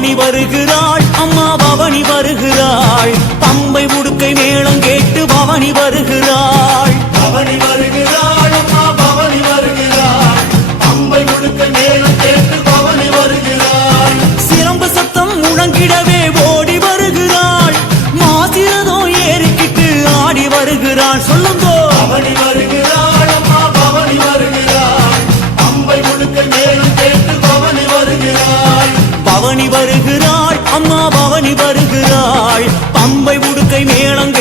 பவனி வருகிறாள் அம்மா பவனி வருகிறாள் பம்பை உடுக்கை மேளம் கேட்டு பவனி வருகிறாள் பவனி வருகிறாள் அம்மா பவனி வருகிறாள் பம்பை உடுக்கை மேளம் கேட்டு பவனி வருகிறாள் சிலம்பு சத்தம் முழங்கிடவே ஓடி வருகிறாள் மாசிரதோ ஏறிக்கிட்டு ஆடி வருகிறாள் சொல்லுங்கோ பவனி வருகிறாள் அம்மா பவனி வருகிறாள் பம்பை உடுக்கை மேளம் கேட்டு பவனி வருகிறாள் பவனி வருகிறாள் அம்மா பவனி வருகிறாள் பம்பை உடுக்கை மேளம்